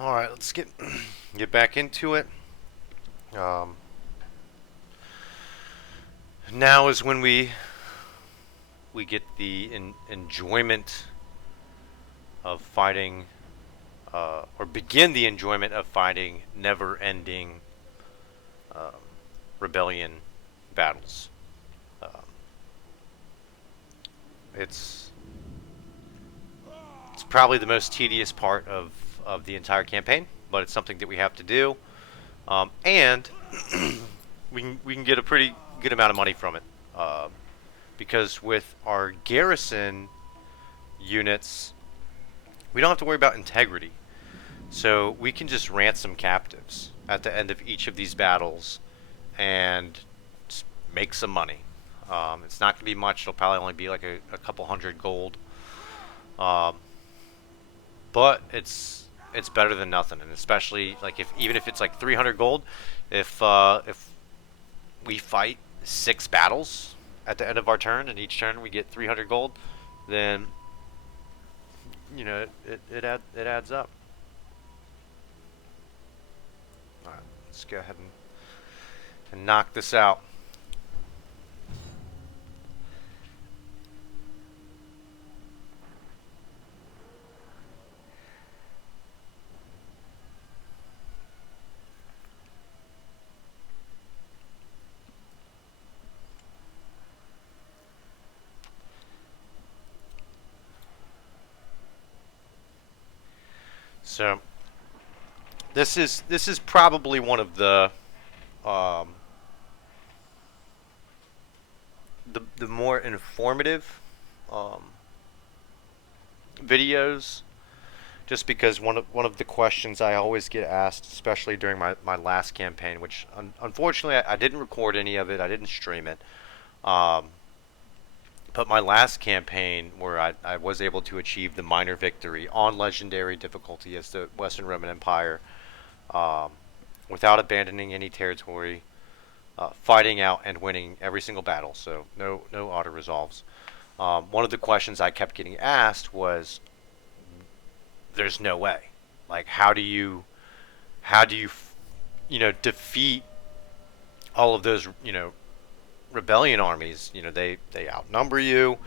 All right, let's get back into it. Um, Now is when we get the enjoyment of fighting, or begin the enjoyment of fighting never-ending um, rebellion battles. Um, it's it's probably the most tedious part of the entire campaign, but it's something that we have to do, and we can get a pretty good amount of money from it. Because with our garrison units, we don't have to worry about integrity. So we can just ransom captives at the end of each of these battles and just make some money. It's not going to be much. It'll probably only be like a couple hundred gold. Um, but it's better than nothing, and especially like if even if it's like 300 gold, if we fight 6 battles at the end of our turn, and each turn we get 300 gold, then it adds up. All right, let's go ahead and knock this out. So this is probably one of um, the more informative um, videos, just because one of the questions I always get asked, especially during my last campaign, which unfortunately I didn't record any of it, I didn't stream it, um, but my last campaign where I was able to achieve the minor victory on legendary difficulty as the Western Roman Empire, um, without abandoning any territory, fighting out and winning every single battle. So no auto resolves. One of the questions I kept getting asked was, "There's no way. Like, how do you defeat all of those rebellion armies? They outnumber you.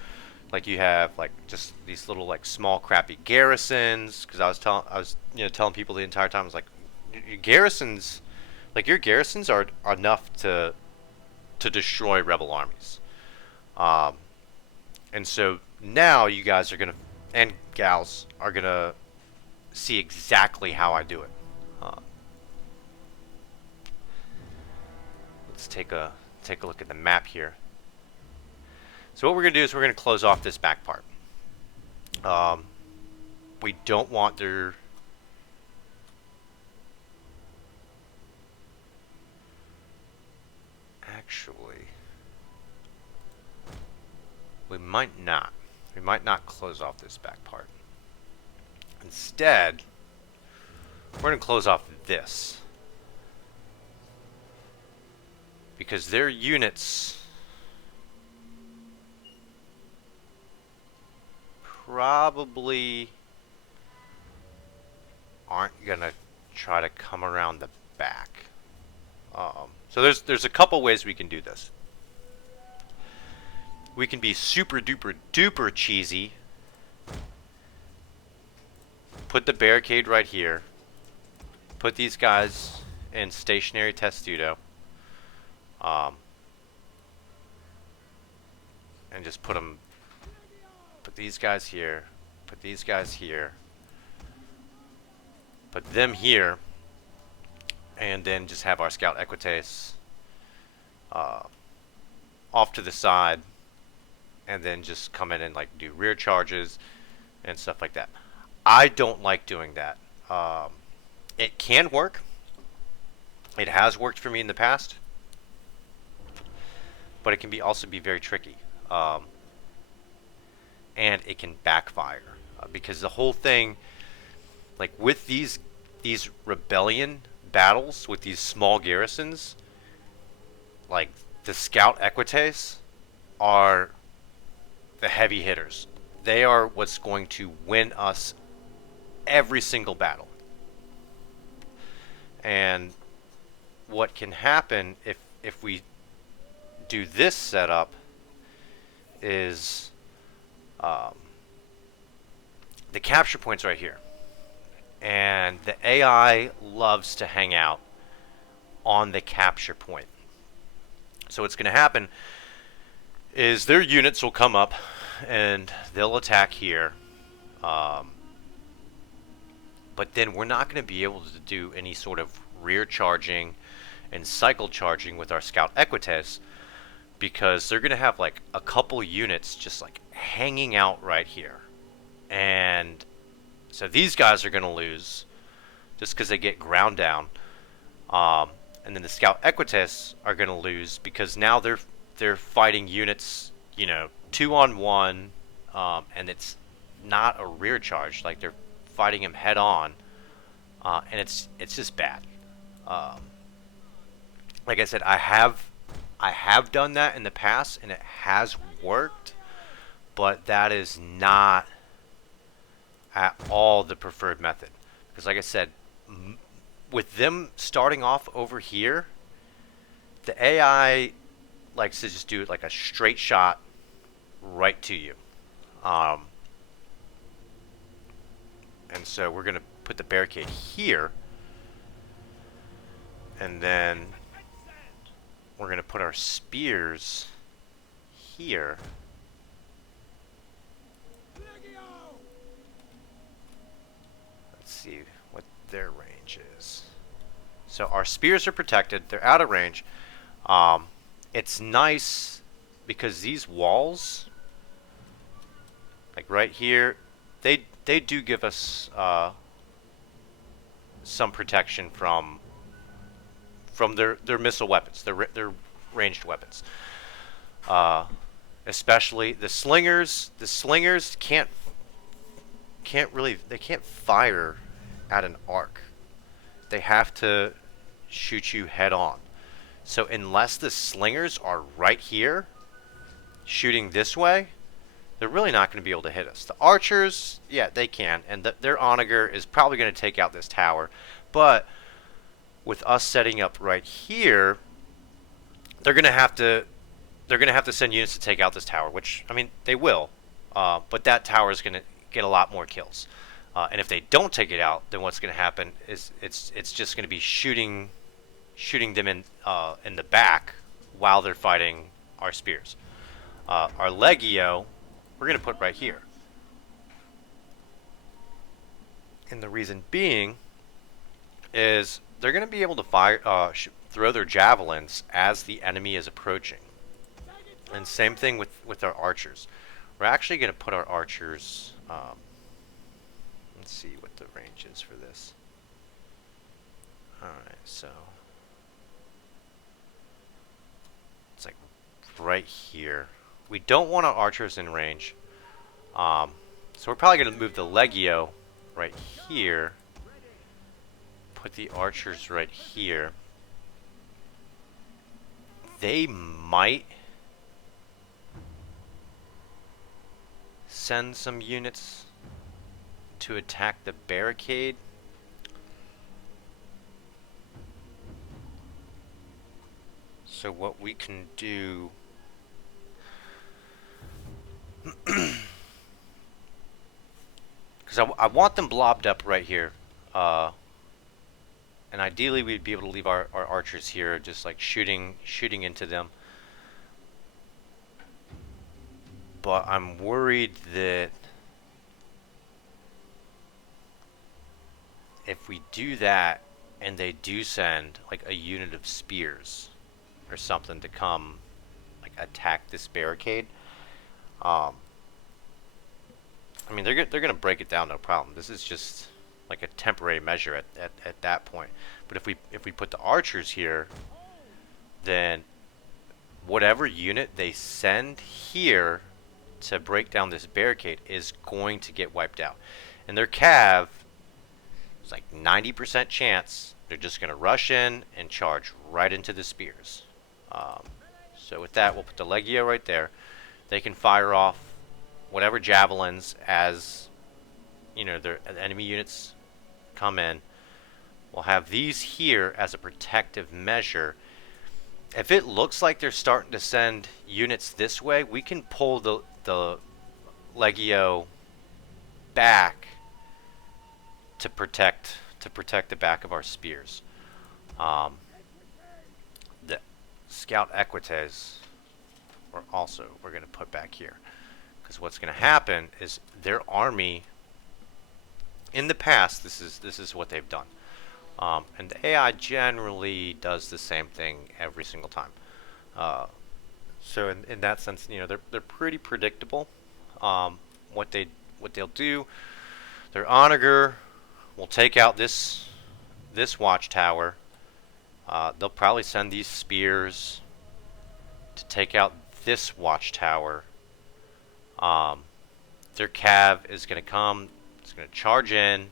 Like you have like just these little like small crappy garrisons." Because I was telling people the entire time, I was like, garrisons, like your garrisons are enough to destroy rebel armies. Um, and so now you guys are gonna, and gals are gonna see exactly how I do it. Uh, let's take a look at the map here. So what we're gonna do is we're gonna close off this back part. Um, we don't want their actually. We might not. We might not close off this back part. Instead, we're going to close off this. Because their units probably aren't going to try to come around the back. So there's a couple ways we can do this. We can be super duper duper cheesy. Put the barricade right here. Put these guys in stationary testudo. And just put these guys here. Put these guys here. Put them here. And then just have our scout equites off to the side, and then just come in and like do rear charges and stuff like that. I don't like doing that. It can work. It has worked for me in the past, but it can also be very tricky, and it can backfire because the whole thing, like with these rebellion battles with these small garrisons, like the scout equites are the heavy hitters. They are what's going to win us every single battle. And what can happen if we do this setup is the capture point's right here. And the AI loves to hang out on the capture point. So what's going to happen is their units will come up and they'll attack here. But then we're not going to be able to do any sort of rear charging and cycle charging with our Scout Equites, because they're going to have like a couple units just like hanging out right here. And so these guys are going to lose just because they get ground down. And then the Scout Equites are going to lose because now they're fighting units, you know, 2-on-1, and it's not a rear charge. Like, they're fighting him head on, and it's just bad. Like I said, I have done that in the past, and it has worked, but that is not at all the preferred method. Because like I said, with them starting off over here, the AI likes to just do like a straight shot right to you. And so we're going to put the barricade here, and then we're going to put our spears here. Let's see what their range is. So our spears are protected. They're out of range. It's nice because these walls, like right here, they do give us some protection from their missile weapons, their ranged weapons. Especially the slingers. The slingers can't fire at an arc. They have to shoot you head on. So unless the slingers are right here shooting this way, they're really not going to be able to hit us. The archers, yeah, they can, and their onager is probably going to take out this tower. But with us setting up right here, they're going to have to send units to take out this tower, which, I mean, they will. But that tower is going to get a lot more kills. And if they don't take it out, then what's going to happen is it's just going to be shooting them in the back while they're fighting our spears. Our Legio, we're going to put right here. And the reason being is they're going to be able to fire, throw their javelins as the enemy is approaching. And same thing with our archers. We're actually going to put our archers. Let's see what the range is for this. Alright, so it's like right here. We don't want our archers in range. So we're probably going to move the Legio right here. Put the archers right here. They might send some units to attack the barricade. So what we can do because I want them blobbed up right here, and ideally we'd be able to leave our archers here just like shooting into them. But I'm worried that if we do that and they do send like a unit of spears or something to come like attack this barricade, I mean they're gonna break it down, no problem. This is just like a temporary measure at that point. But if we put the archers here, then whatever unit they send here to break down this barricade is going to get wiped out. And their cav, it's like 90% chance they're just going to rush in and charge right into the spears. So with that, we'll put the Legio right there. They can fire off whatever javelins as, you know, their enemy units come in. We'll have these here as a protective measure. If it looks like they're starting to send units this way, we can pull the Legio back to protect the back of our spears. The Scout Equites we're going to put back here, because what's going to happen is their army in the past, this is what they've done, and the AI generally does the same thing every single time. So in that sense, you know, they're pretty predictable. What they'll do, their onager will take out this watchtower. They'll probably send these spears to take out this watchtower. Their cav is going to come. It's going to charge in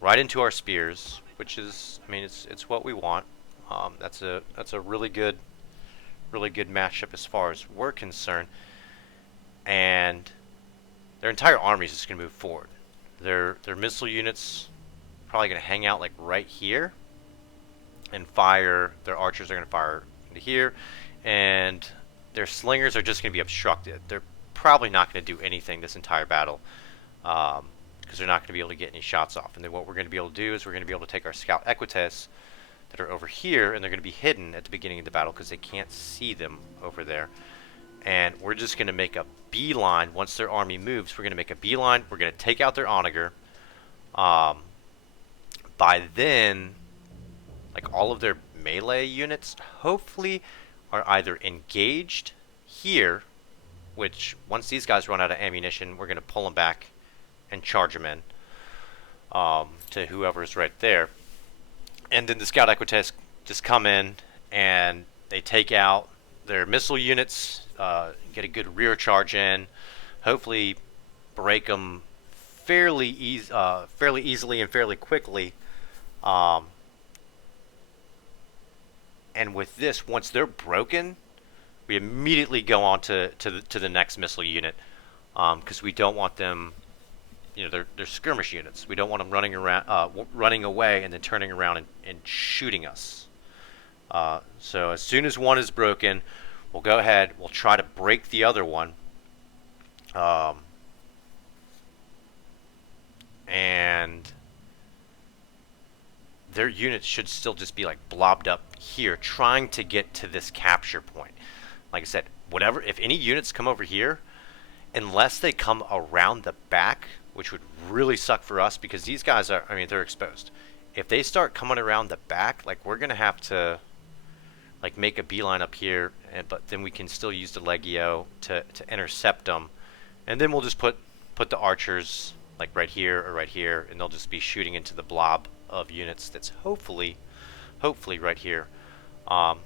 right into our spears, which is, I mean, it's what we want. That's a really good matchup as far as we're concerned. And their entire army is just going to move forward. Their missile units probably going to hang out like right here and fire. Their archers are going to fire into here, and their slingers are just going to be obstructed. They're probably not going to do anything this entire battle, because they're not going to be able to get any shots off. And then what we're going to be able to do is we're going to be able to take our Scout Equites that are over here, and they're going to be hidden at the beginning of the battle because they can't see them over there. And we're just going to make a beeline. Once their army moves, we're going to make a beeline. We're going to take out their onager. By then, like, all of their melee units hopefully are either engaged here, which once these guys run out of ammunition, we're going to pull them back and charge them in to whoever's right there. And then the Scout Equites just come in and they take out their missile units, get a good rear charge in, hopefully break them fairly easily and fairly quickly. And with this, once they're broken, we immediately go on to the next missile unit, because we don't want them, you know, they're skirmish units. We don't want them running away and then turning around and shooting us. So as soon as one is broken, we'll go ahead, we'll try to break the other one. And their units should still just be like blobbed up here, trying to get to this capture point. Like I said, whatever, if any units come over here, unless they come around the back, which would really suck for us because these guys are, I mean, they're exposed. If they start coming around the back, like, we're gonna have to like make a beeline up here, but then we can still use the Legio to intercept them, and then we'll just put the archers like right here or right here, and they'll just be shooting into the blob of units that's hopefully right here. And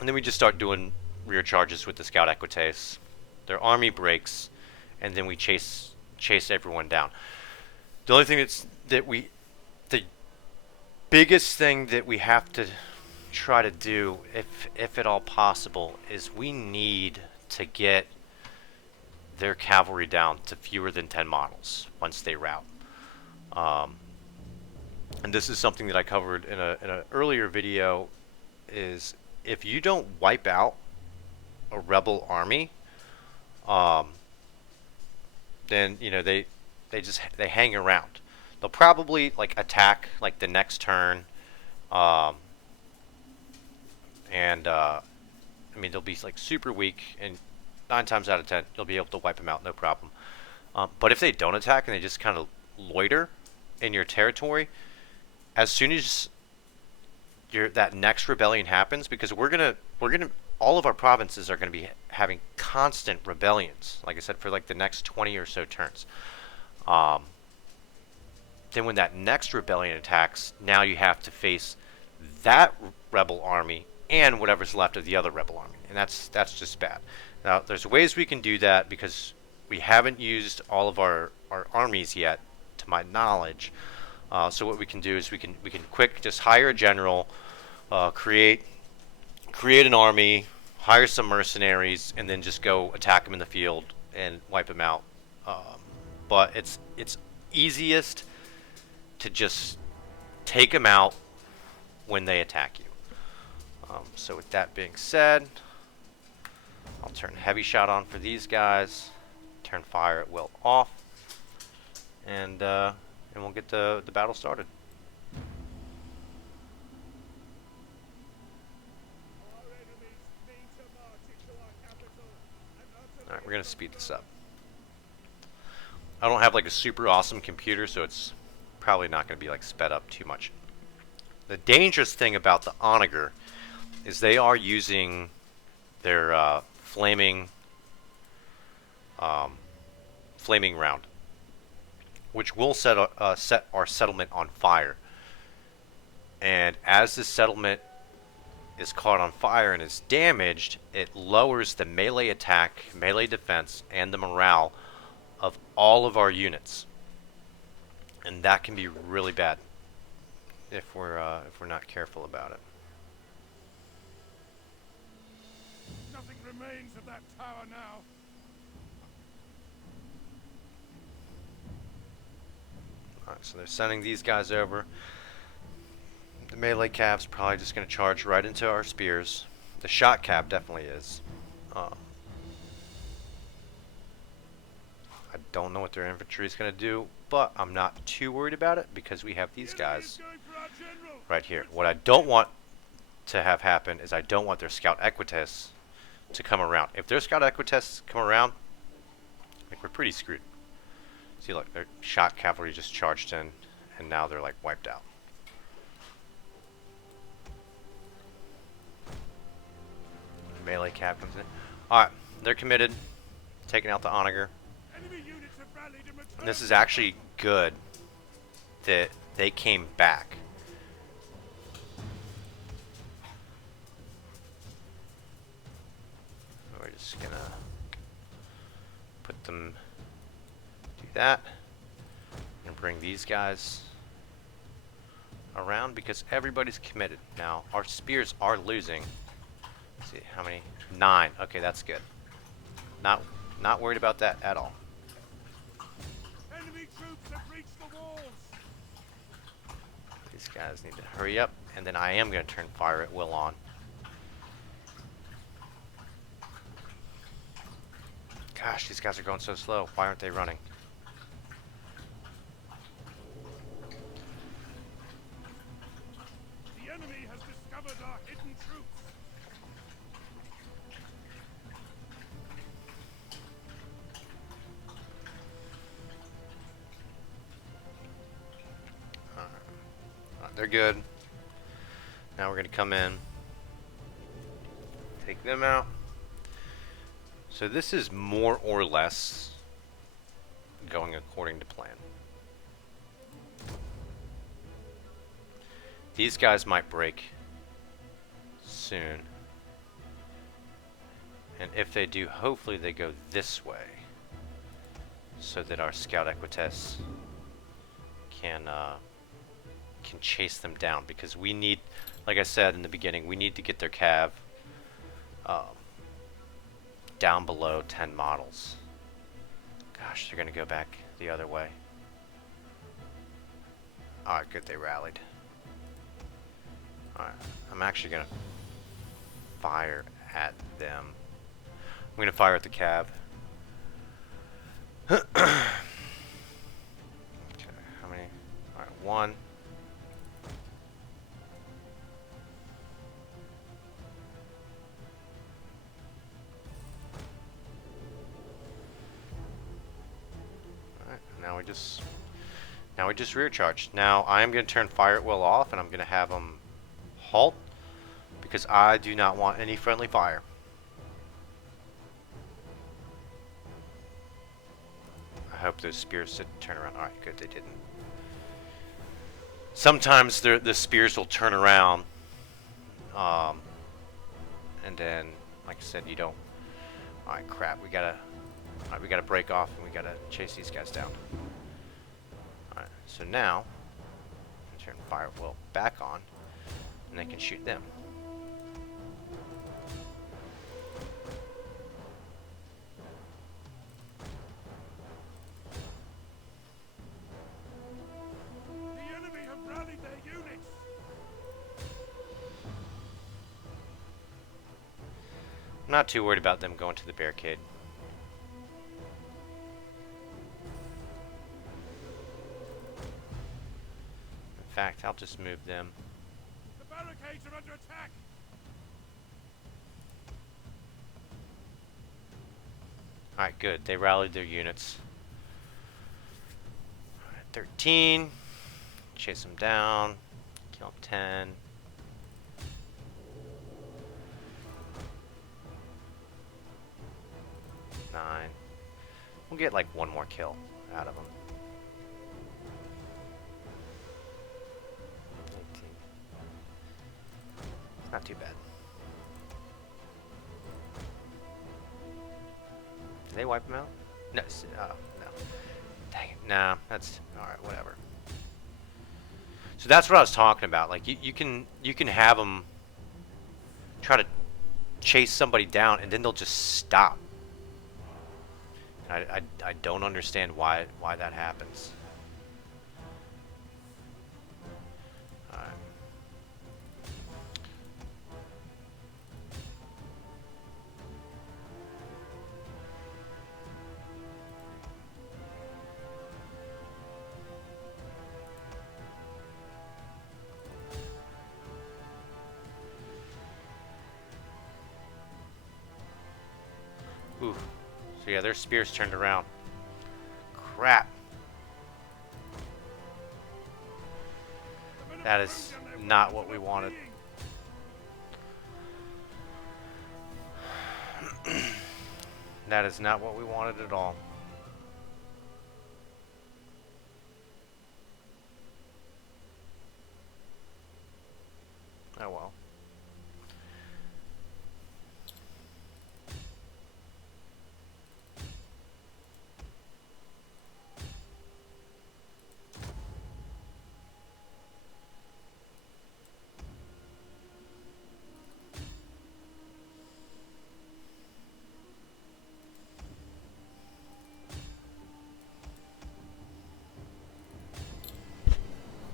then we just start doing rear charges with the Scout Equites. Their army breaks, and then we chase everyone down. The only thing the biggest thing that we have to try to do, if at all possible, is we need to get their cavalry down to fewer than 10 models once they rout. And this is something that I covered in an earlier video, is if you don't wipe out a rebel army, then, you know, they hang around. They'll probably like attack like the next turn, I mean, they'll be like super weak, and 9 times out of 10 you'll be able to wipe them out, no problem. But if they don't attack and they just kind of loiter in your territory, as soon as that next rebellion happens, because we're gonna all of our provinces are gonna be having constant rebellions, like I said, for like the next 20 or so turns. Then when that next rebellion attacks, now you have to face that rebel army and whatever's left of the other rebel army, and that's just bad. Now there's ways we can do that, because we haven't used all of our armies yet, to my knowledge. So what we can do is we can just hire a general, create an army, hire some mercenaries, and then just go attack them in the field and wipe them out. But it's easiest to just take them out when they attack you. So with that being said, I'll turn heavy shot on for these guys, turn fire at will off, and we'll get the battle started. Alright, we're going to speed this up. I don't have like a super awesome computer, so it's probably not going to be like sped up too much. The dangerous thing about the Onager is they are using their flaming round, which will set our settlement on fire. And as the settlement is caught on fire and is damaged, it lowers the melee attack, melee defense, and the morale of all of our units, and that can be really bad if we're not careful about it. Nothing remains of that tower now. Alright, so they're sending these guys over. The melee cab's probably just going to charge right into our spears. The shot cab definitely is. I don't know what their infantry is going to do, but I'm not too worried about it because we have these guys right here. What I don't want to have happen is I don't want their scout equites to come around. If their scout equites come around, like, we're pretty screwed. See, look, their shot cavalry just charged in, and now they're like wiped out. Melee cab comes in. Alright, they're committed, taking out the Onager. And this is actually good that they came back. We're just gonna put them, do that, and bring these guys around because everybody's committed. Now, our spears are losing. Let's see, how many? 9. Okay, that's good. Not worried about that at all. Enemy troops have reached the walls. These guys need to hurry up, and then I am going to turn fire at will on. Gosh, these guys are going so slow. Why aren't they running? The enemy has discovered our hidden troops. They're good. Now we're going to come in, take them out. So this is more or less going according to plan. These guys might break soon. And if they do, hopefully they go this way so that our scout equites can chase them down, because we need, like I said in the beginning, we need to get their cav down below 10 models. Gosh, they're gonna go back the other way. Alright, good, they rallied. Alright, I'm actually gonna fire at them. I'm gonna fire at the cav. Okay, how many? Alright, 1. Now we just rear charge. Now I am going to turn fire at will off, and I'm going to have them halt because I do not want any friendly fire. I hope those spears didn't turn around. Alright, good, they didn't. Sometimes the spears will turn around, and then, like I said, you don't. Alright, crap, we gotta break off, and we gotta chase these guys down. Alright, so now, I turn fire will back on, and they can shoot them. The enemy have rallied their units. I'm not too worried about them going to the barricade. In fact, I'll just move them. The barricades are under attack. Alright, good. They rallied their units. Alright, 13. Chase them down. Kill them 10. 9. We'll get like one more kill out of them. 18. Not too bad. Did they wipe them out? No. No. Dang it. Nah, that's alright. Whatever. So that's what I was talking about. Like you can have them try to chase somebody down, and then they'll just stop. I don't understand why that happens. All right. Ooh. So yeah, their spears turned around. Crap. That is not what we wanted. That is not what we wanted at all. Oh well.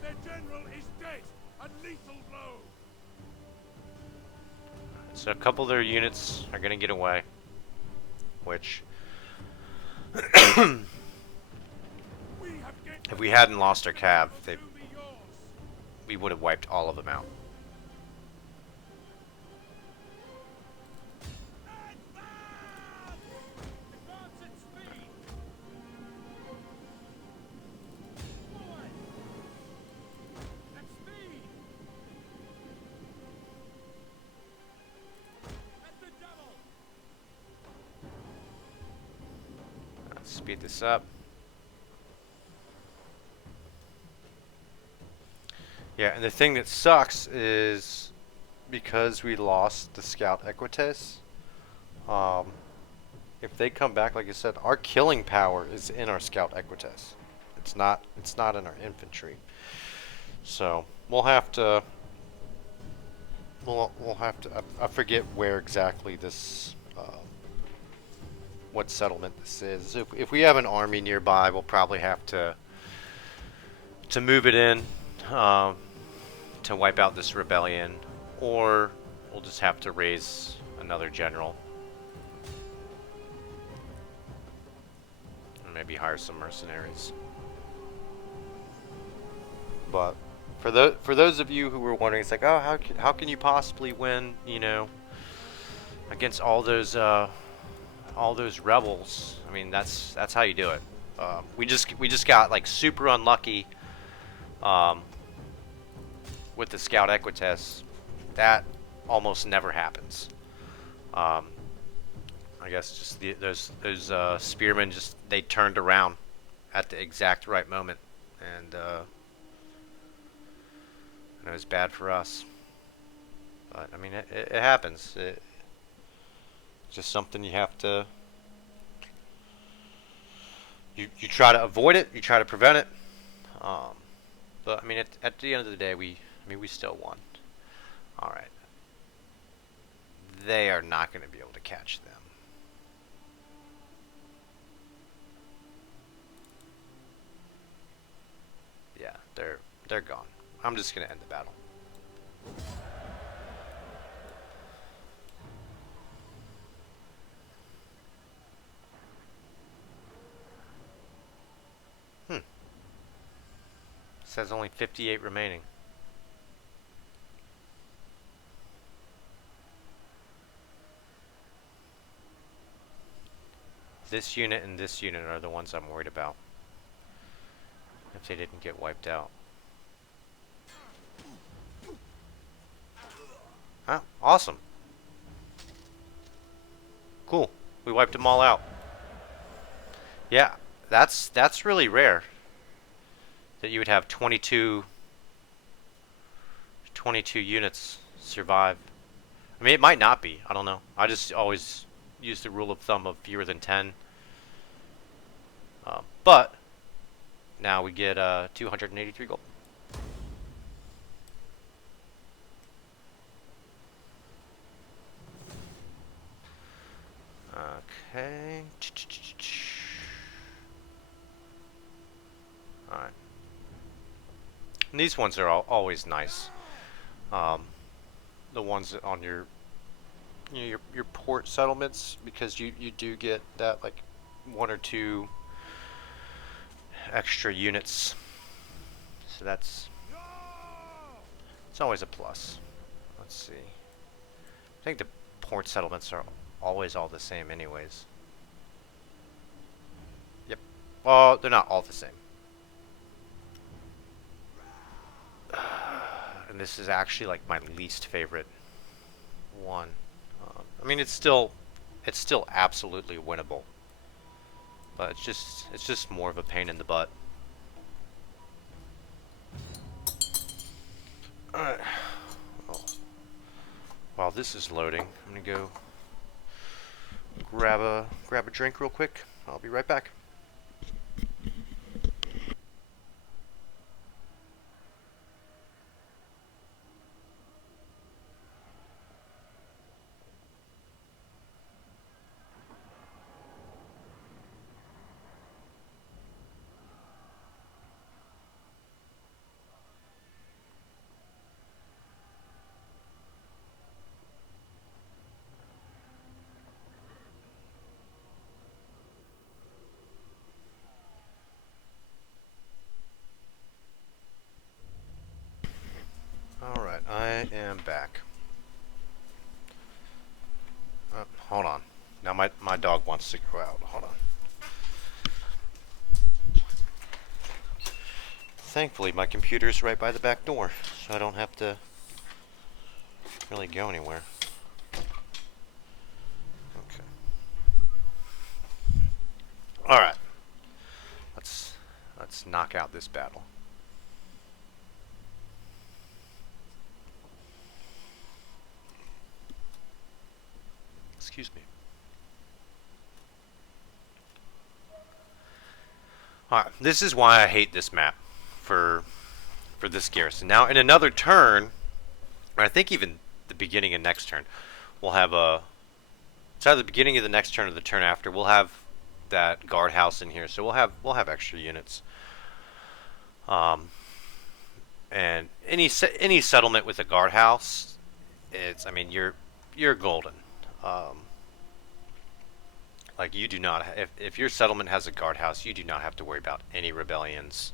Their general is dead. A lethal blow. So a couple of their units are gonna get away, which We have gained if we hadn't lost our cav, will soon be yours. we would have wiped all of them out. Advance at speed. Forward. At speed. At the double. Let's speed this up. Yeah, and the thing that sucks is because we lost the scout Equites, if they come back, like I said, our killing power is in our scout Equites. It's not in our infantry. So we'll have to I forget where exactly this what settlement this is. If we have an army nearby, we'll probably have to move it in to wipe out this rebellion, or we'll just have to raise another general and maybe hire some mercenaries. But for those of you who were wondering, it's like, oh, how can you possibly win, you know, against all those rebels? I mean, that's how you do it. We just got like super unlucky with the scout Equites. That almost never happens. I guess just those spearmen they turned around at the exact right moment, and it was bad for us. But I mean, it happens. It's just something you have to. You try to avoid it. You try to prevent it. But I mean, at the end of the day, we still won. All right. They are not going to be able to catch them. Yeah, they're gone. I'm just going to end the battle. says only 58 remaining. This unit and this unit are the ones I'm worried about. If they didn't get wiped out. Ah, awesome. Cool. We wiped them all out. Yeah, that's really rare. That you would have 22 units survive. I mean, it might not be. I don't know. I just always use the rule of thumb of fewer than 10. But now we get 283 gold. Okay. Alright. And these ones are always nice. The ones on your your port settlements, because you do get that like 1 or 2 extra units. So it's always a plus. Let's see. I think the port settlements are always all the same anyways. Yep. Well, they're not all the same. And this is actually like my least favorite one. I mean, it's still absolutely winnable, but it's just more of a pain in the butt. All right. Well, while this is loading, I'm gonna go grab a drink real quick. I'll be right back. Alright, I am back. Hold on. Now my dog wants to go out. Hold on. Thankfully, my computer's right by the back door, so I don't have to really go anywhere. Okay. Alright. Let's knock out this battle. Excuse me. Alright, this is why I hate this map for this garrison. Now, in another turn, or I think even the beginning of next turn, we'll have it's either the beginning of the next turn or the turn after, we'll have that guardhouse in here, so we'll have extra units. And any settlement with a guardhouse, I mean, you're golden. Like, you do not, if your settlement has a guardhouse, you do not have to worry about any rebellions,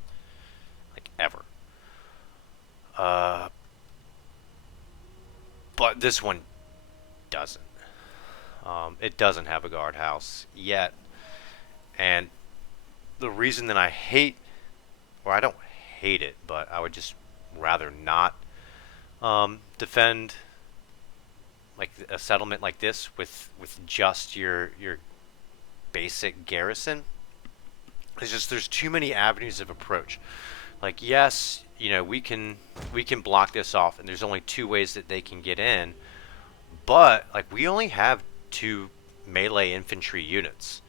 like, ever. But this one doesn't. It doesn't have a guardhouse yet, and the reason that I hate, or I don't hate it, but I would just rather not defend like a settlement like this with just your basic garrison. It's just there's too many avenues of approach. Like, yes, you know, we can block this off, and there's only 2 ways that they can get in, but like we only have 2 melee infantry units,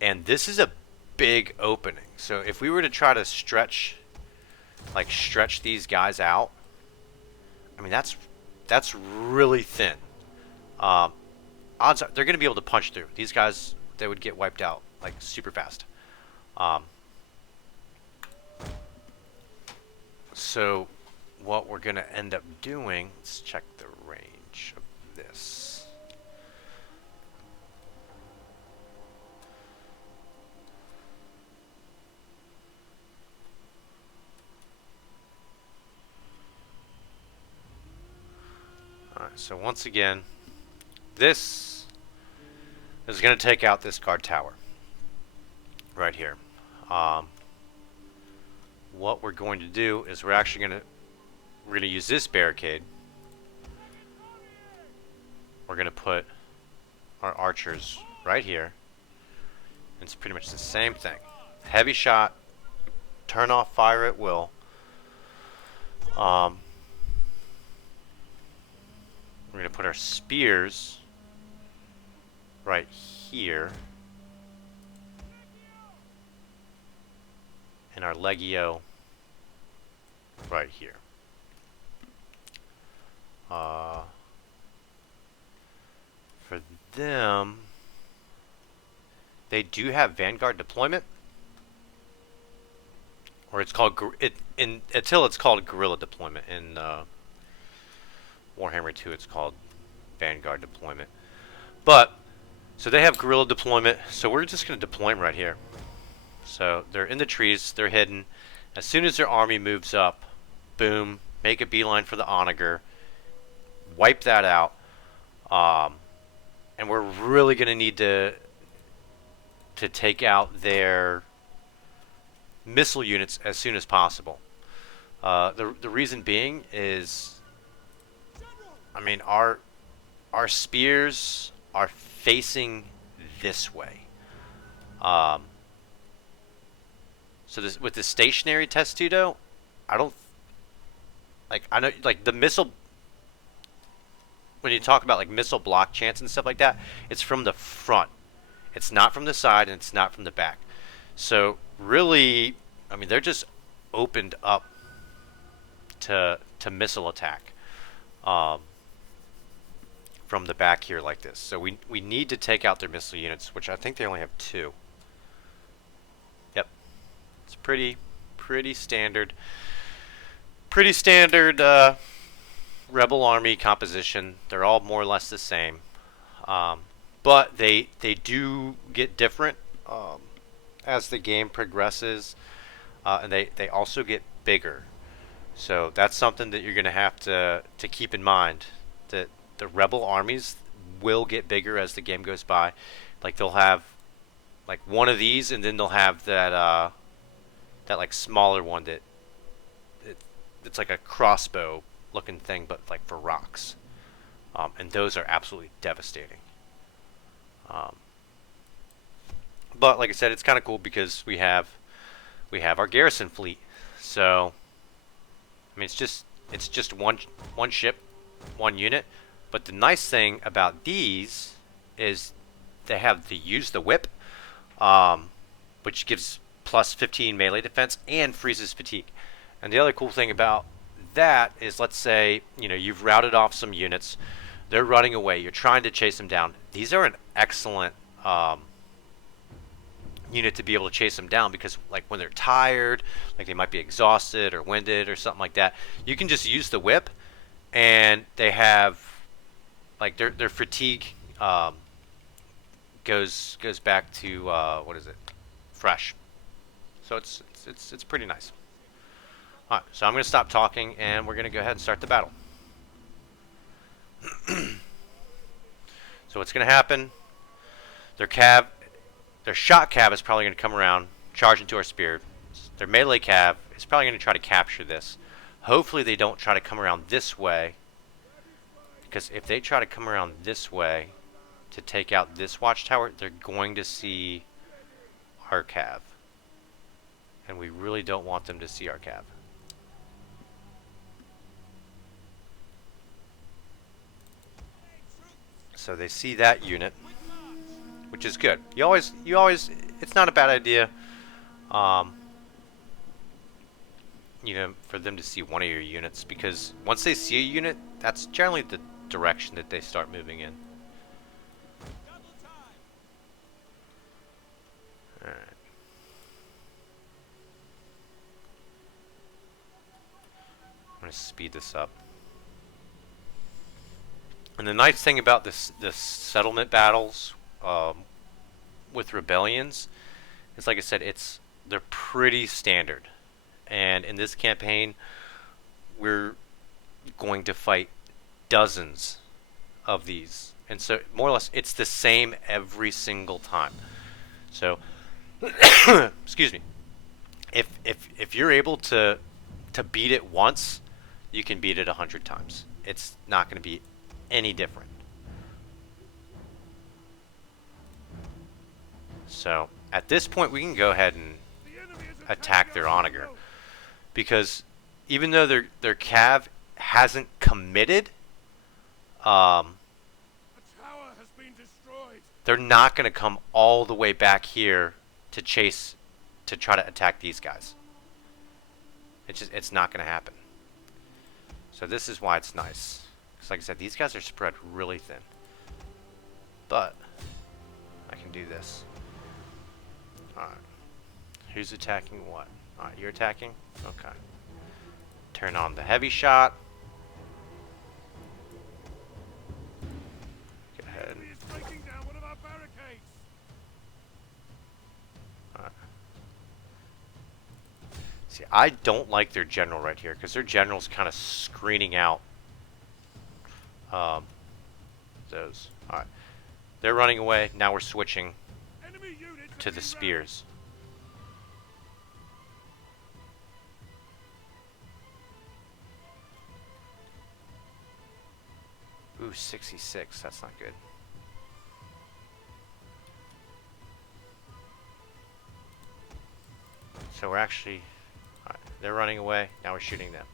and this is a big opening. So if we were to try to stretch these guys out, I mean that's really thin. Odds are they're going to be able to punch through. These guys, they would get wiped out like super fast. So what we're going to end up doing, let's check the range of this. So once again, this is going to take out this guard tower right here. What we're going to do is we're going to use this barricade. We're going to put our archers right here. It's pretty much the same thing. Heavy shot, turn off fire at will. We're going to put our spears right here. And our Legio right here. For them, they do have Vanguard deployment, or it's called until it's called guerrilla deployment. In Warhammer 2, it's called Vanguard deployment. But so they have guerrilla deployment, so we're just going to deploy them right here. So they're in the trees, they're hidden. As soon as their army moves up, boom, make a beeline for the Onager, wipe that out, and we're really going to need to take out their missile units as soon as possible. The reason being is, I mean, our spears are facing this way. So this, with the stationary testudo, I know like the missile, when you talk about like missile block chance and stuff like that, it's from the front. It's not from the side, and it's not from the back. So really, I mean, they're just opened up to missile attack from the back here like this. So we need to take out their missile units, which I think they only have 2. Yep, it's pretty standard. Pretty standard rebel army composition. They're all more or less the same. But they do get different as the game progresses, and they also get bigger. So that's something that you're going to have to keep in mind, that the rebel armies will get bigger as the game goes by. Like they'll have like one of these, and then they'll have that like smaller one that it's like a crossbow looking thing, but like for rocks, and those are absolutely devastating. But like I said, it's kind of cool because we have our garrison fleet. So I mean, it's just one ship, one unit. But the nice thing about these is they have the use the whip, which gives plus 15 melee defense and freezes fatigue. And the other cool thing about that is, let's say you've routed off some units, they're running away, you're trying to chase them down. These are an excellent unit to be able to chase them down, because like when they're tired, like they might be exhausted or winded or something like that, you can just use the whip, and they have like their fatigue goes back to what is it, fresh. So it's pretty nice. Alright, so I'm going to stop talking, and we're going to go ahead and start the battle. So what's going to happen, their shot cav is probably going to come around, charge into our spear. Their melee cav is probably going to try to capture this. Hopefully they don't try to come around this way, because if they try to come around this way to take out this watchtower, they're going to see our cav. And we really don't want them to see our cav. So they see that unit, which is good. You always, it's not a bad idea, for them to see one of your units, because once they see a unit, that's generally the direction that they start moving in. Alright. I'm going to speed this up. And the nice thing about this settlement battles with rebellions is, like I said, they're pretty standard. And in this campaign, we're going to fight dozens of these, and so more or less it's the same every single time. So, excuse me. If you're able to beat it once, you can beat it 100 times. It's not going to be any different. So at this point, we can go ahead and attack their onager, because even though their cav hasn't committed, A tower has been destroyed. they're not going to come all the way back here to try to attack these guys. It's not going to happen. So this is why it's nice. Because like I said, these guys are spread really thin. But I can do this. Alright. Who's attacking what? Alright, you're attacking? Okay. Turn on the heavy shot. Go ahead. Enemy is breaking down one of our barricades. Alright. See, I don't like their general right here, because their general's kind of screening out those. Alright. They're running away. Now we're switching Enemy units to the spears. Ooh, 66. That's not good. So we're actually... Alright, they're running away. Now we're shooting them.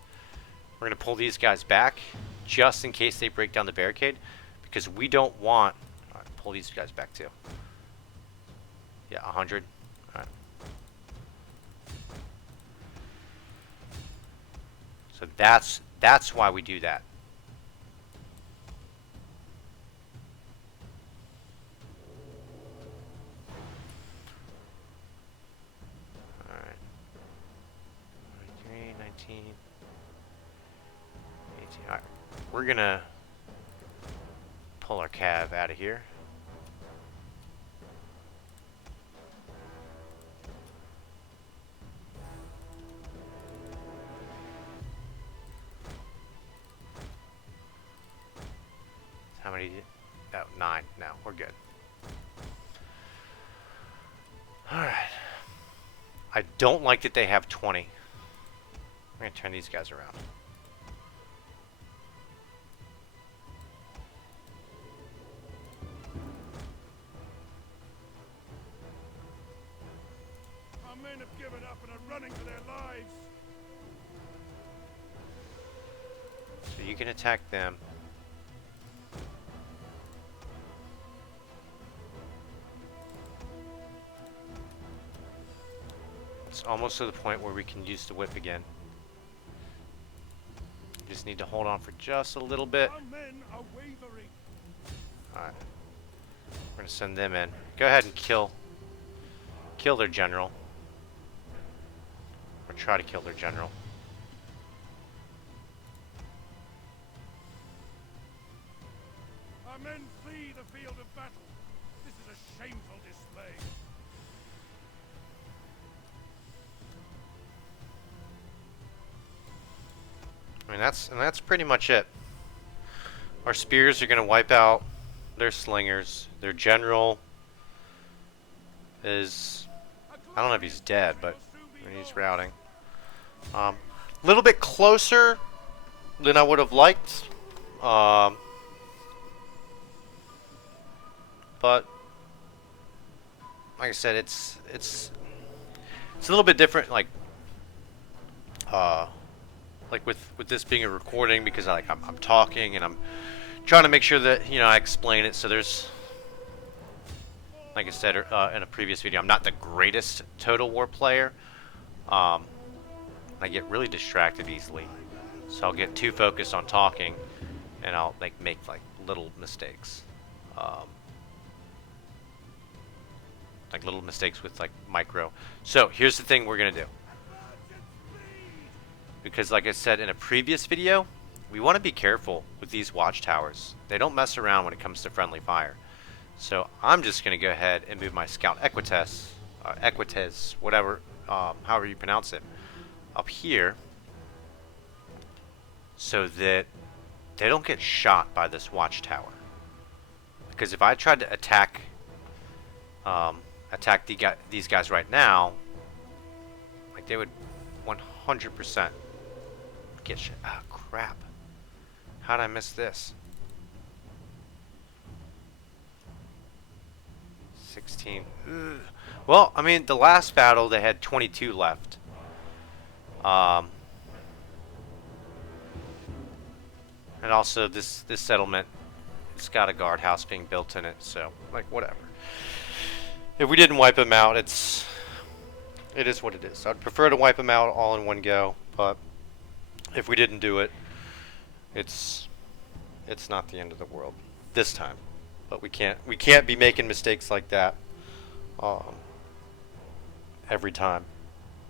We're going to pull these guys back just in case they break down the barricade, because we don't want... Alright, pull these guys back too. Yeah, 100. Alright. So that's why we do that. Alright. 23, 19, 18. Alright. We're gonna pull our cav out of here. How many did? Oh, 9. No, we're good. Alright. I don't like that they have 20. I'm going to turn these guys around. Our men have given up and are running for their lives. So you can attack them. It's almost to the point where we can use the whip again. Just need to hold on for just a little bit. Our men are wavering. Alright. We're going to send them in. Go ahead and kill their general. Or try to kill their general. Our men flee the field of battle. This is a shameful display. I mean, that's pretty much it. Our spears are going to wipe out their slingers. Their general is... I don't know if he's dead, but I mean, he's routing. A little bit closer than I would have liked. But like I said, it's a little bit different. Like with this being a recording, because I'm talking and I'm trying to make sure that I explain it. So there's, like I said in a previous video, I'm not the greatest Total War player. I get really distracted easily, so I'll get too focused on talking, and I'll make little mistakes, like little mistakes with micro. So here's the thing we're gonna do. Because like I said in a previous video, we want to be careful with these watchtowers. They don't mess around when it comes to friendly fire. So I'm just going to go ahead and move my scout Equites, whatever, however you pronounce it, up here, so that they don't get shot by this watchtower. Because if I tried to attack these guys right now, like they would 100% get shit. Ah, crap. How'd I miss this? 16. Ugh. Well, I mean, the last battle they had 22 left. And also this settlement, it's got a guardhouse being built in it, so like whatever. If we didn't wipe them out, it is what it is. I'd prefer to wipe them out all in one go, but if we didn't do it, it's not the end of the world this time. But we can't be making mistakes like that every time.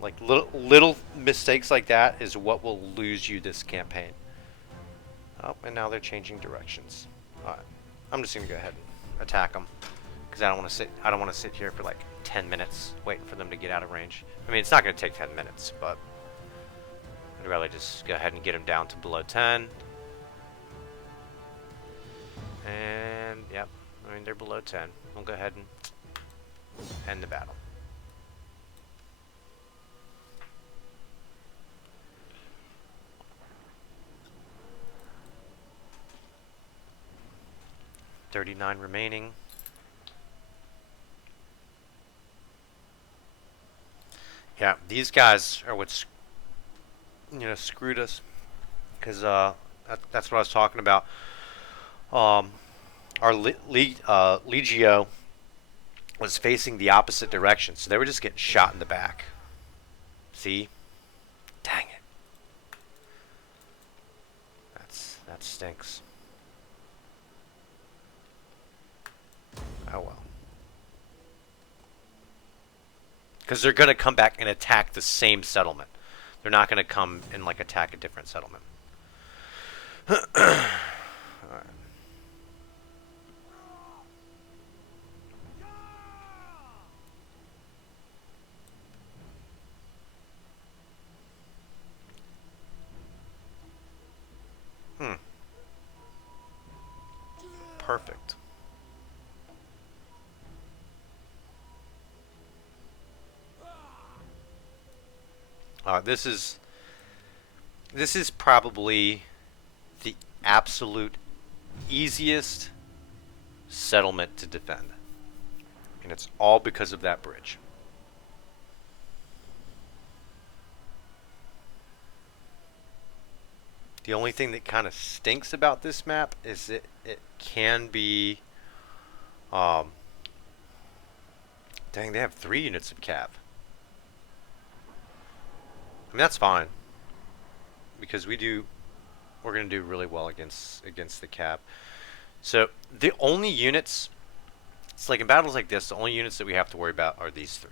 Like little mistakes like that is what will lose you this campaign. Oh, and now they're changing directions. All right, I'm just gonna go ahead and attack them because I don't want to sit here for like 10 minutes waiting for them to get out of range. I mean, it's not gonna take 10 minutes, but I'd rather just go ahead and get them down to below 10. And yep, I mean they're below 10. We'll go ahead and end the battle. $39 remaining. Yeah, these guys are what's screwed us, because that's what I was talking about. Our Legio was facing the opposite direction, so they were just getting shot in the back. See? Dang it. That stinks. Oh well. Because they're going to come back and attack the same settlement. They're not going to come and like attack a different settlement. Alright. Perfect. This is probably the absolute easiest settlement to defend, and it's all because of that bridge. The only thing that kind of stinks about this map is it can be dang, they have 3 units of cav. I mean, that's fine, because we're going to do really well against the cav. So the only units, it's like in battles like this, the only units that we have to worry about are these 3.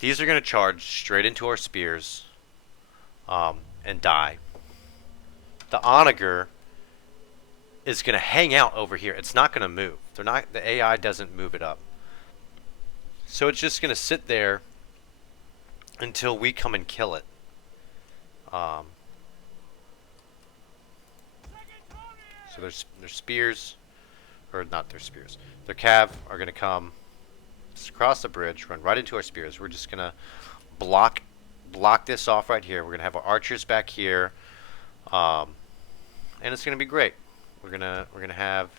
These are going to charge straight into our spears and die. The onager is going to hang out over here. It's not going to move. The AI doesn't move it up. So it's just going to sit there until we come and kill it. So their spears, or not their spears, their cav are going to come just across the bridge, run right into our spears. We're just going to block this off right here. We're going to have our archers back here, and it's going to be great. We're gonna have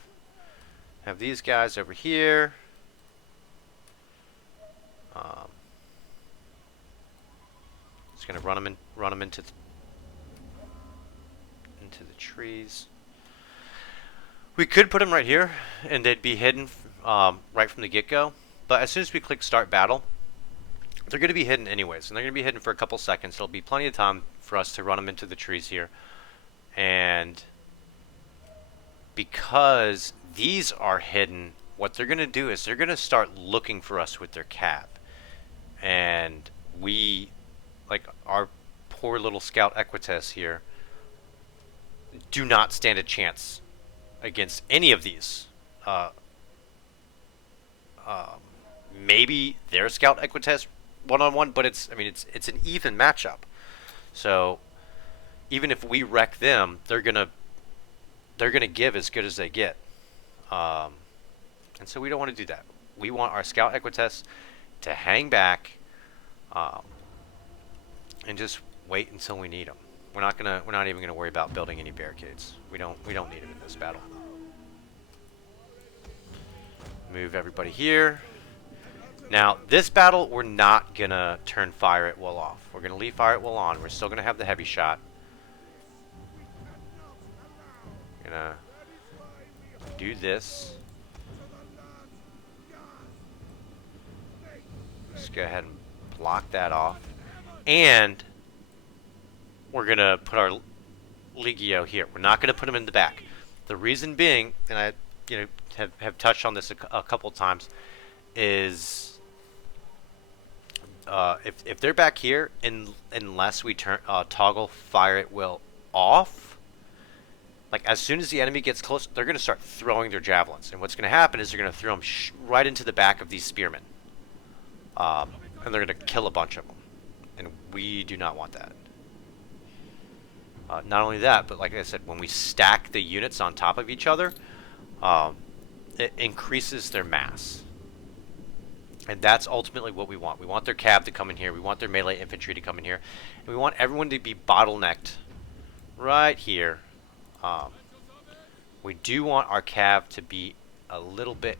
these guys over here. Just gonna run them into the trees. We could put them right here, and they'd be hidden right from the get-go. But as soon as we click Start Battle, they're going to be hidden anyways, and they're going to be hidden for a couple seconds. There'll be plenty of time for us to run them into the trees here, and because these are hidden, what they're going to do is they're going to start looking for us with their cav. And we, like our poor little scout Equites here, do not stand a chance against any of these. Maybe their scout Equites one-on-one, but it's an even matchup. So even if we wreck them, they're gonna give as good as they get. And so we don't want to do that. We want our scout equites to hang back um, and just wait until we need them. We're not even gonna worry about building any barricades. We don't need them in this battle. Move everybody here. Now, this battle, we're not gonna turn fire at will off. We're gonna leave fire at will on. We're still gonna have the heavy shot. Gonna do this. Just go ahead and block that off. And we're gonna put our Legio here. We're not gonna put them in the back. The reason being, and I have touched on this a couple times, is if they're back here, unless we turn toggle fire at will off, like as soon as the enemy gets close, they're going to start throwing their javelins, and what's going to happen is they're going to throw them right into the back of these spearmen, and they're going to kill a bunch of them, and we do not want that. Not only that, but like I said, when we stack the units on top of each other, it increases their mass. And that's ultimately what we want. We want their cav to come in here. We want their melee infantry to come in here. And we want everyone to be bottlenecked right here. We do want our cav to be a little bit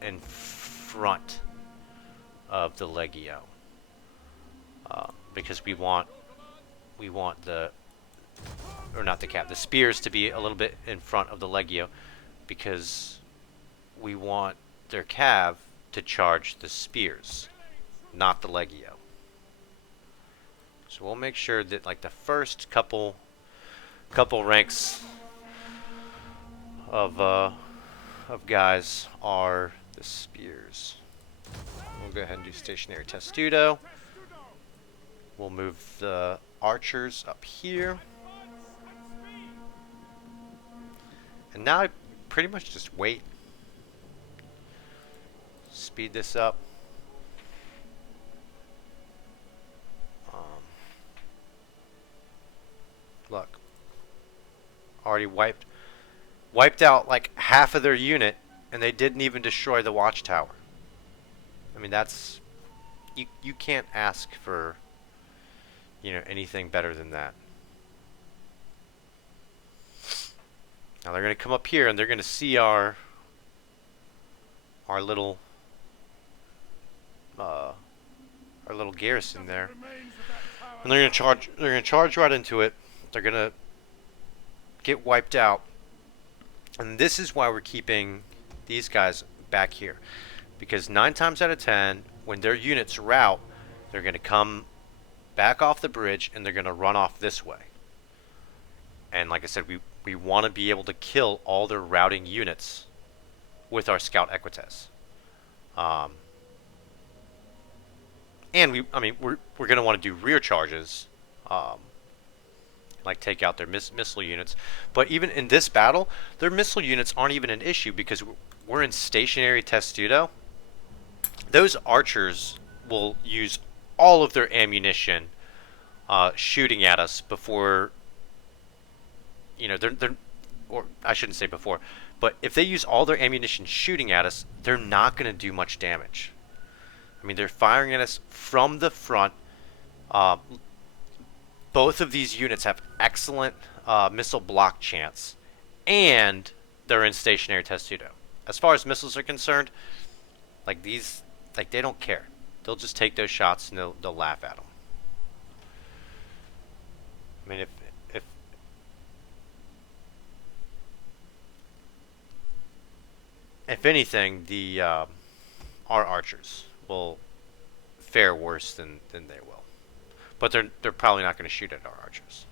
in front of the Legio. Because we want the, or not the cav, the spears to be a little bit in front of the Legio. Because we want their cav to charge the spears, not the Legio. So we'll make sure that like the first couple ranks of guys are the spears. We'll go ahead and do stationary testudo. We'll move the archers up here. And now I pretty much just wait. Speed this up. Look, already wiped out like half of their unit, and they didn't even destroy the watchtower. I mean, that's you can't ask for anything better than that. Now they're gonna come up here and they're gonna see our little garrison there, and they're gonna charge right into it. They're gonna get wiped out, and this is why we're keeping these guys back here, because 9 times out of 10, when their units rout, they're gonna come back off the bridge and they're gonna run off this way. And like I said, we want to be able to kill all their routing units with our scout equites. And we're going to want to do rear charges, like take out their missile units. But even in this battle, their missile units aren't even an issue because we're in stationary testudo. Those archers will use all of their ammunition shooting at us before, or I shouldn't say before, but if they use all their ammunition shooting at us, they're not going to do much damage. I mean, they're firing at us from the front. Both of these units have excellent missile block chance, and they're in stationary testudo. As far as missiles are concerned, like these, like they don't care. They'll just take those shots and they'll laugh at them. I mean, if anything, our archers will fare worse than they will, but they're probably not going to shoot at our archers.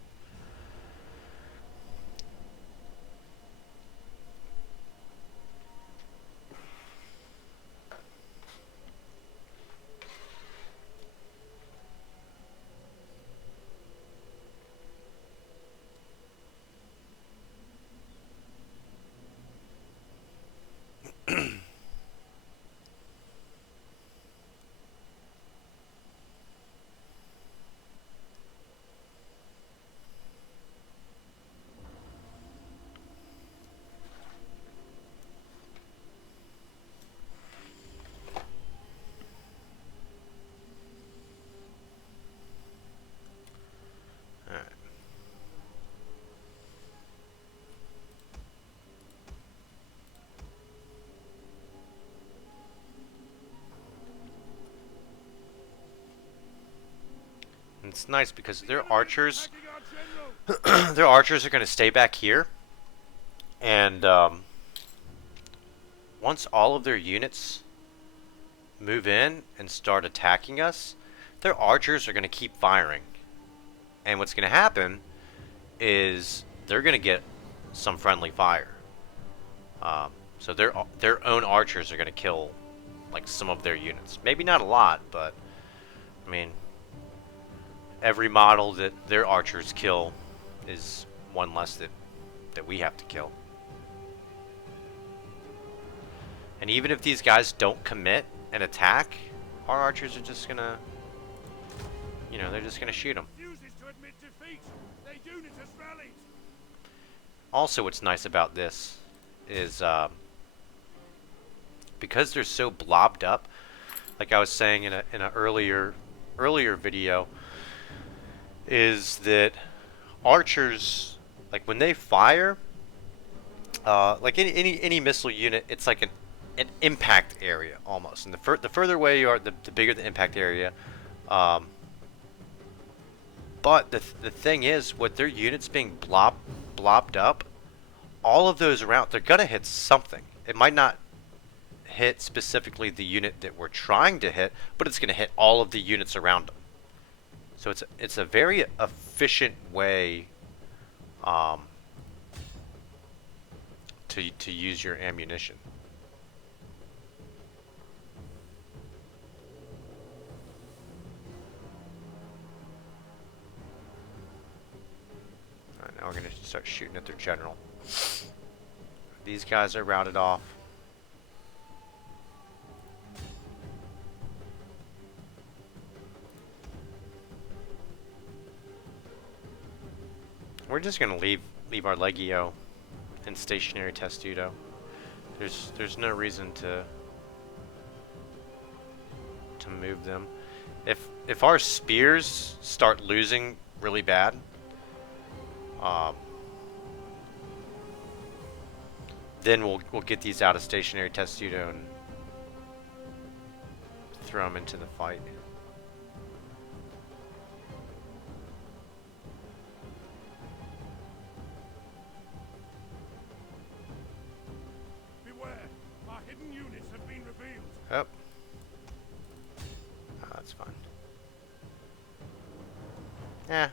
it's nice because their archers, Attacking our general. their archers are going to stay back here, and once all of their units move in and start attacking us, their archers are going to keep firing. And what's going to happen is they're going to get some friendly fire. So their own archers are going to kill like some of their units. Maybe not a lot, but I mean, every model that their archers kill is one less that we have to kill. And even if these guys don't commit an attack, our archers are just gonna, you know, they're just gonna shoot them. Refuses to admit defeat. Their unit has rallied. Also, what's nice about this is because they're so blobbed up, like I was saying in an earlier video, is that archers, like when they fire, like any missile unit, it's like an impact area almost. And the further away you are, the bigger the impact area. But the thing is, with their units being blobbed up, all of those around, they're gonna hit something. It might not hit specifically the unit that we're trying to hit, but it's gonna hit all of the units around them. So it's a very efficient way to use your ammunition. Alright, now we're gonna start shooting at their general. These guys are routed off. We're just gonna leave our Legio in stationary testudo. There's no reason to move them. If our spears start losing really bad, then we'll get these out of stationary testudo and throw them into the fight. Beware. Our hidden units have been revealed. Oh. Oh, that's fine. Yeah.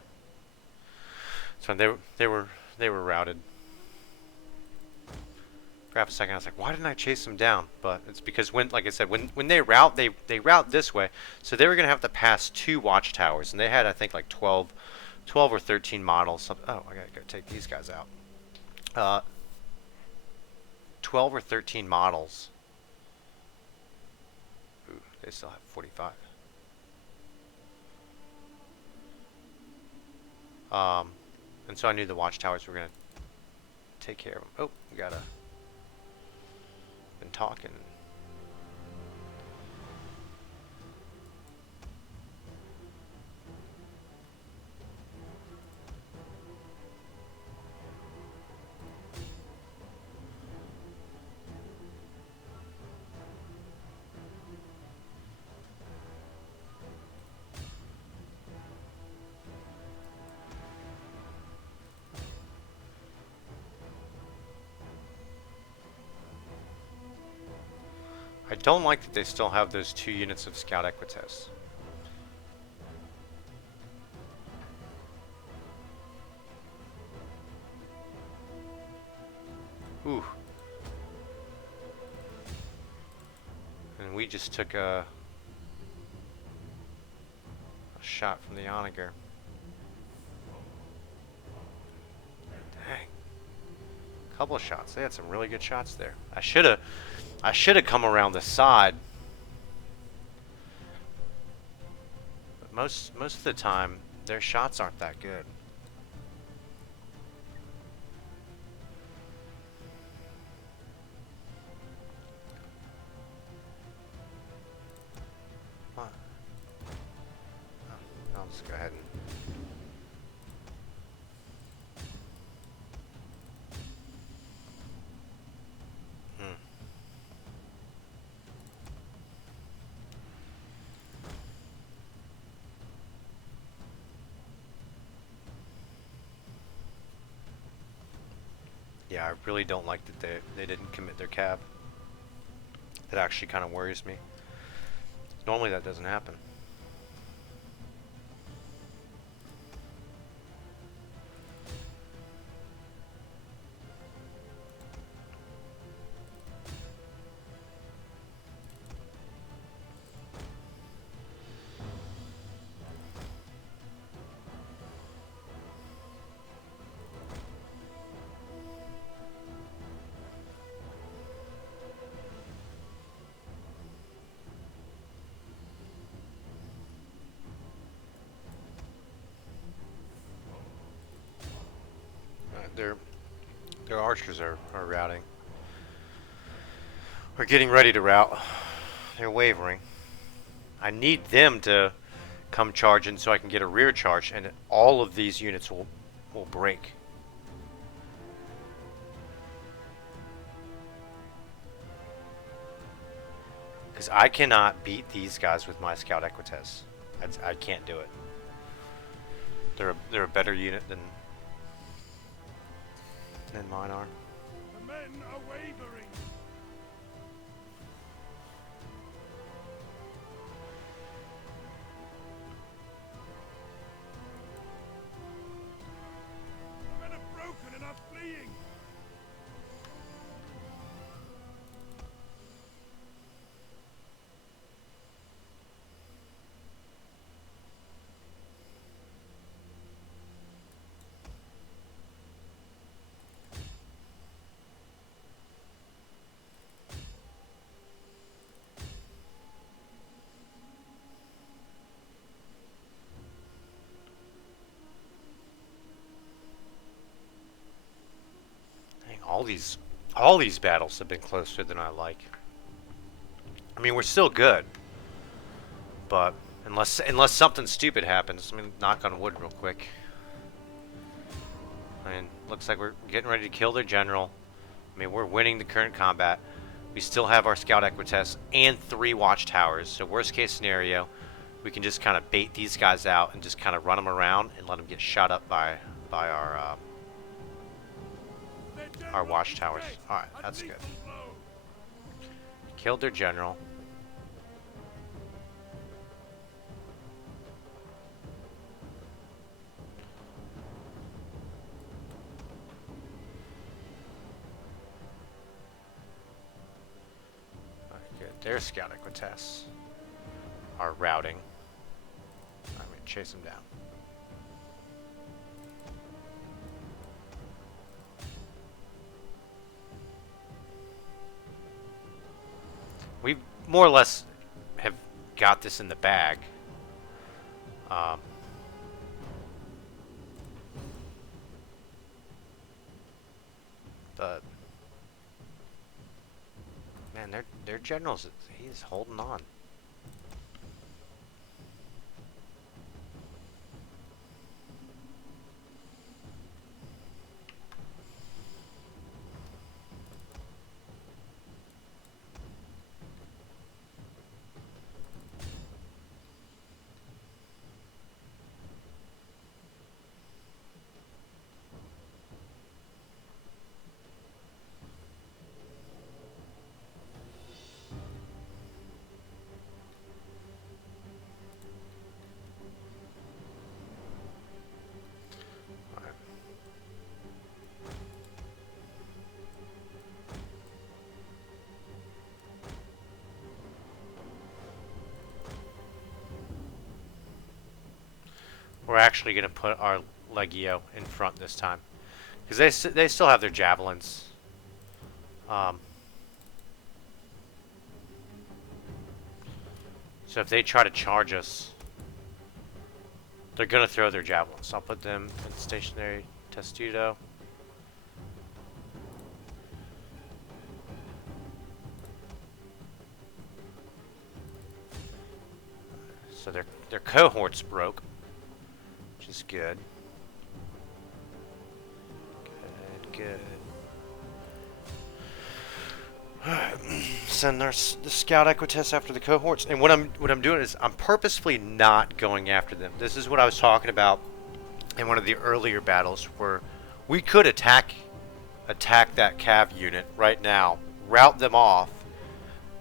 So they were routed. For half a second I was like, why didn't I chase them down? But it's because when, like I said, when they route, they route this way. So they were gonna have to pass 2 watchtowers, and they had, I think, like 12 or 13 models. Oh, I gotta go take these guys out. 12 or 13 models. Ooh, they still have 45. And so I knew the watchtowers were gonna take care of them. Oh, we gotta been talking. I don't like that they still have those 2 units of Scout Equites. Ooh. And we just took a shot from the Onager. Dang. Couple of shots. They had some really good shots there. I should have come around the side. But most of the time, their shots aren't that good. What? Oh, I'll just go ahead and... Yeah, I really don't like that they didn't commit their cab. That actually kind of worries me. Normally that doesn't happen. Their archers are routing. We're getting ready to rout. They're wavering. I need them to come charging so I can get a rear charge, and all of these units will break. Because I cannot beat these guys with my Scout Equites. I can't do it. They're a better unit than mine are. The men are wavering. The men are broken and are fleeing. Dang, all these battles have been closer than I like. I mean, we're still good, but unless something stupid happens, let me knock on wood real quick. I mean, looks like we're getting ready to kill their general. I mean, we're winning the current combat. We still have our Scout Equites and 3 watchtowers. So worst case scenario, we can just kind of bait these guys out and just kind of run them around and let them get shot up by our watchtowers. All right, that's good. Killed their general. Their Scout Equites are routing. I'm going to chase them down. We more or less have got this in the bag. But man, their generals, he's holding on. We're actually going to put our Legio in front this time, because they still have their javelins. So if they try to charge us, they're going to throw their javelins. I'll put them in stationary testudo. So their cohorts broke, which is good. Good. Alright, send the Scout Equites after the cohorts, and what I'm doing is I'm purposefully not going after them. This is what I was talking about in one of the earlier battles, where we could attack attack that cav unit right now, route them off,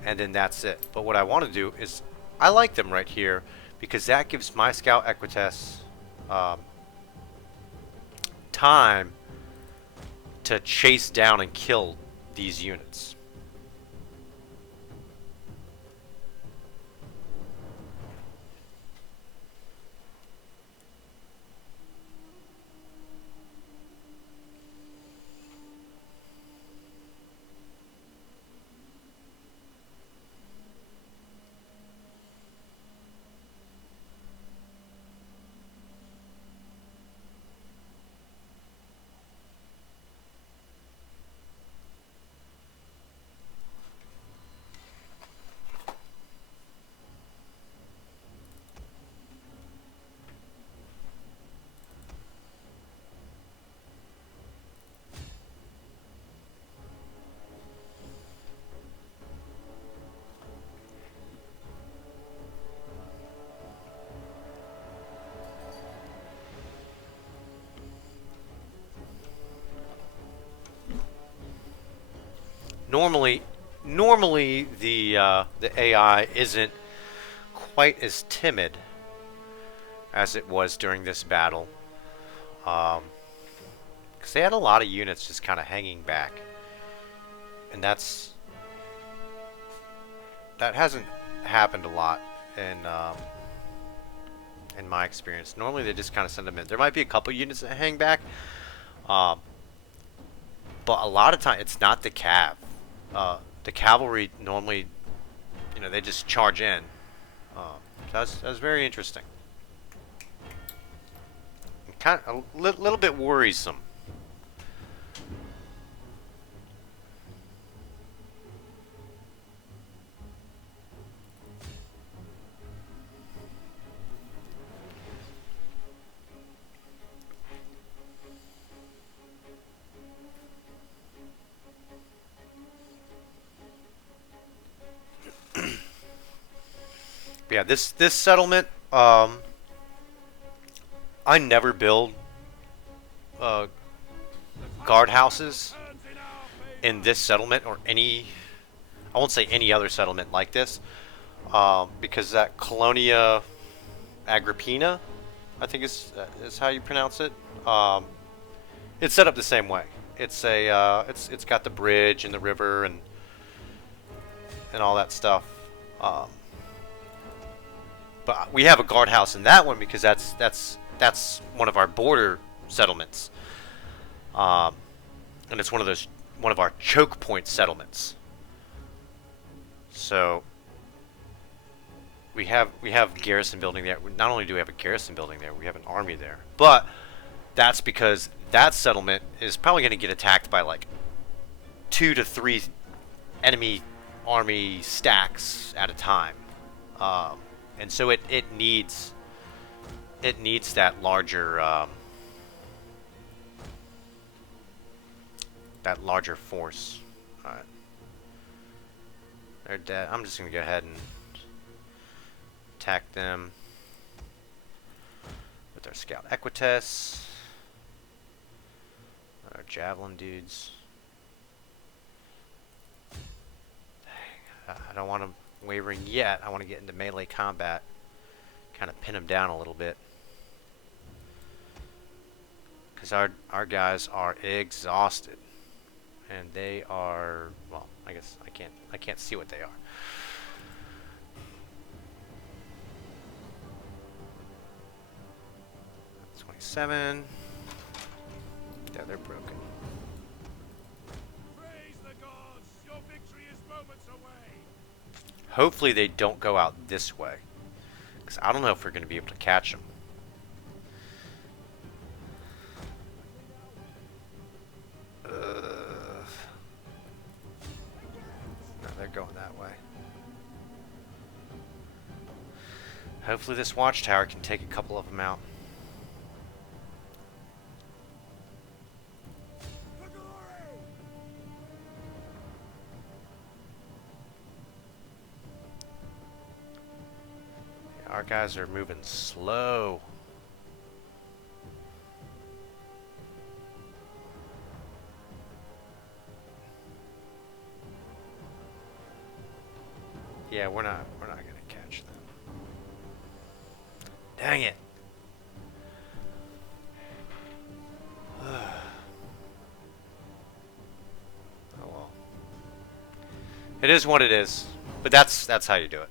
and then that's it. But what I want to do is, I like them right here because that gives my scout Equites time to chase down and kill these units. Normally the AI isn't quite as timid as it was during this battle, because they had a lot of units just kind of hanging back, and that hasn't happened a lot in my experience. Normally they just kind of send them in. There might be a couple units that hang back, but a lot of time it's not the cav. The cavalry normally, they just charge in. So that was very interesting. Kind of a little bit worrisome. Yeah, this settlement, I never build guardhouses in this settlement or any, I won't say any other settlement like this, because that Colonia Agrippina, I think is how you pronounce it. It's set up the same way. It's it's got the bridge and the river and all that stuff. But we have a guardhouse in that one because that's one of our border settlements, and it's one of our choke point settlements. So we have garrison building there. Not only do we have a garrison building there, we have an army there. But that's because that settlement is probably going to get attacked by like 2 to 3 enemy army stacks at a time. And so it needs that larger force. All right, they're dead. I'm just gonna go ahead and attack them with our scout Equites, our javelin dudes. Dang, I don't want to wavering yet. I want to get into melee combat, kind of pin them down a little bit, because our guys are exhausted, and they are, well, I guess I can't see what they are. That's 27. Yeah, they're broken. Praise the gods! Your victory is moments away! Hopefully they don't go out this way, because I don't know if we're going to be able to catch them. No, they're going that way. Hopefully this watchtower can take a couple of them out. Our guys are moving slow. Yeah, we're not gonna catch them. Dang it. Oh well. It is what it is. But that's how you do it.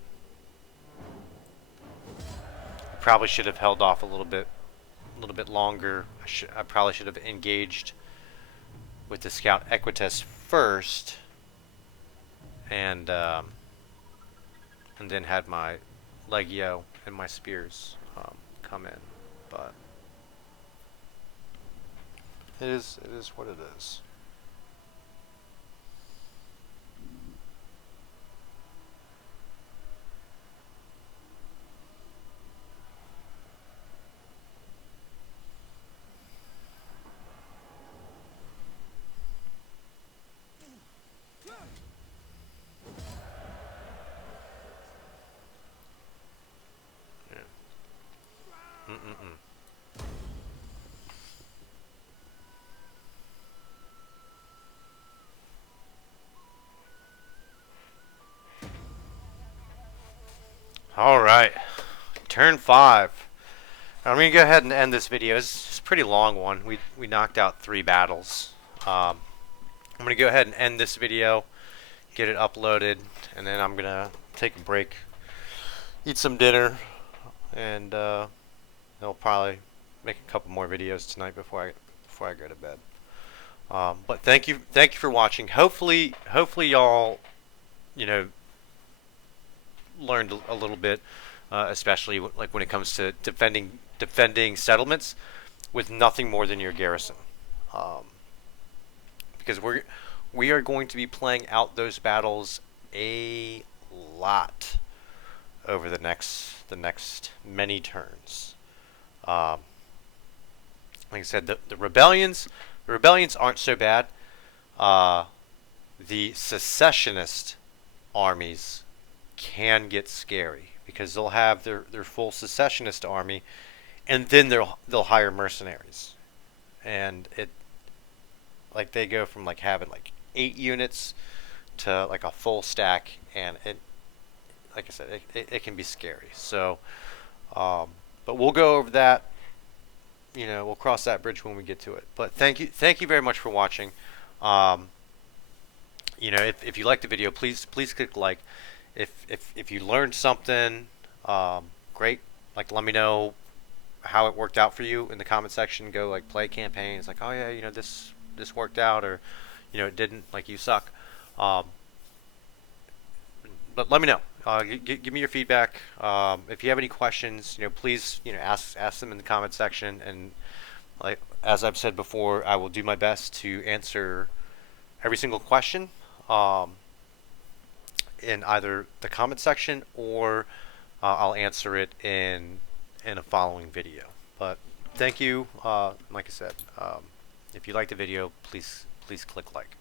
Probably should have held off a little bit longer. I probably should have engaged with the scout Equites first, and then had my Legio and my spears come in. But it is what it is. Mm-mm-mm. All right, turn 5. I'm gonna go ahead and end this video. It's a pretty long one. We knocked out 3 battles. I'm gonna go ahead and end this video, get it uploaded, and then I'm gonna take a break, eat some dinner, and I'll probably make a couple more videos tonight before I go to bed. But thank you for watching. Hopefully y'all, you know, learned a little bit, especially like when it comes to defending settlements with nothing more than your garrison, because we are going to be playing out those battles a lot over the next many turns. Um, like I said, the rebellions aren't so bad. The secessionist armies can get scary because they'll have their full secessionist army, and then they'll hire mercenaries, and it like they go from like having like 8 units to like a full stack, and it, like I said, it can be scary. So, but we'll go over that. You know, we'll cross that bridge when we get to it. But thank you very much for watching. You know, if you liked the video, please click like. If you learned something, great. Like, let me know how it worked out for you in the comment section. Go like play campaigns. Like, oh yeah, you know, this worked out, or you know, it didn't. Like, you suck. But let me know. Give me your feedback. If you have any questions, you know, please, you know, ask them in the comment section. And like as I've said before, I will do my best to answer every single question. In either the comment section, or I'll answer it in a following video. But thank you. Like I said, if you like the video, please click like.